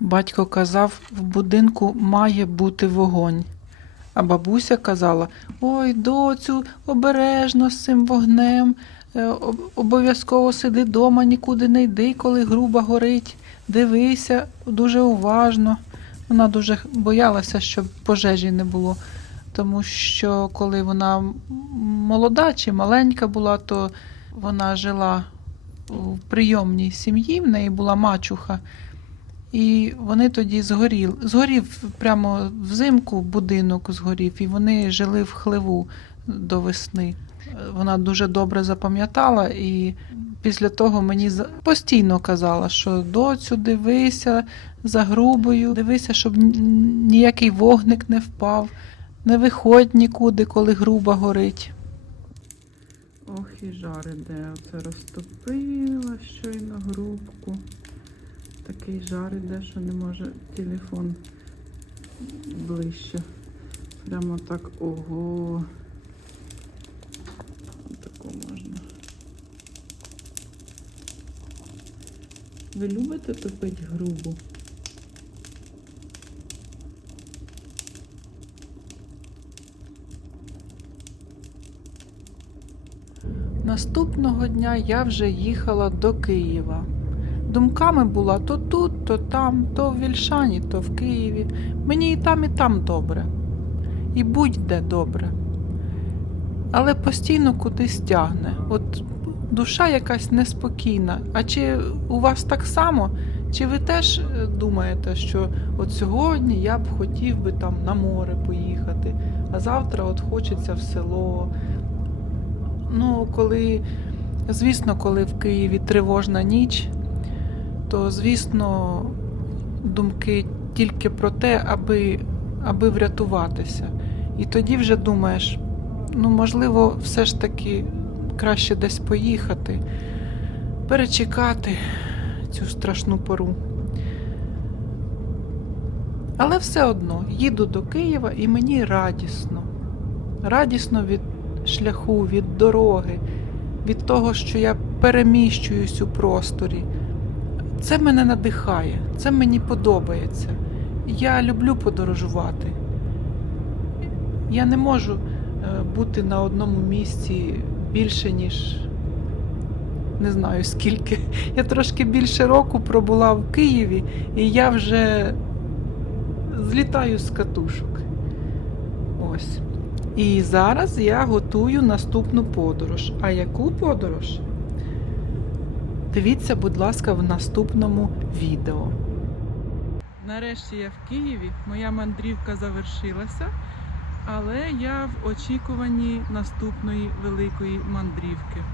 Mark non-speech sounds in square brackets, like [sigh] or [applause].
Батько казав, в будинку має бути вогонь. А бабуся казала: Ой, доцю, обережно з цим вогнем. е, Обов'язково сиди дома, нікуди не йди, коли груба горить. Дивися дуже уважно. Вона дуже боялася, щоб пожежі не було. Тому що коли вона молода чи маленька була, то вона жила у прийомній сім'ї, в неї була мачуха. І вони тоді згоріли. Згорів прямо взимку будинок згорів, і вони жили в хливу до весни. Вона дуже добре запам'ятала, і після того мені постійно казала, що доцю, дивися за грубою, дивися, щоб ніякий вогник не впав, не виходь нікуди, коли груба горить. Ох, і жар іде. Оце розтопила щойно грубку. Такий жар іде, що не може телефон ближче. Прямо так ого. Таку можна. Ви любите топити грубу? Наступного дня я вже їхала до Києва. Думками була то тут, то там, то в Вільшані, то в Києві. Мені і там, і там добре. І будь-де добре. Але постійно кудись тягне. От душа якась неспокійна. А чи у вас так само? Чи ви теж е, думаєте, що от сьогодні я б хотів би там на море поїхати, а завтра от хочеться в село? Ну, коли, звісно, коли в Києві тривожна ніч, то, звісно, думки тільки про те, аби, аби врятуватися. І тоді вже думаєш, ну, можливо, все ж таки краще десь поїхати, перечекати цю страшну пору. Але все одно їду до Києва і мені радісно. Радісно від шляху, від дороги, від того, що я переміщуюсь у просторі. Це мене надихає, це мені подобається. Я люблю подорожувати. Я не можу е, бути на одному місці більше, ніж не знаю скільки. [laughs] Я трошки більше року пробула в Києві, і я вже злітаю з катушок. Ось. І зараз я готую наступну подорож. А яку подорож? Дивіться, будь ласка, в наступному відео. Нарешті я в Києві. Моя мандрівка завершилася, але я в очікуванні наступної великої мандрівки.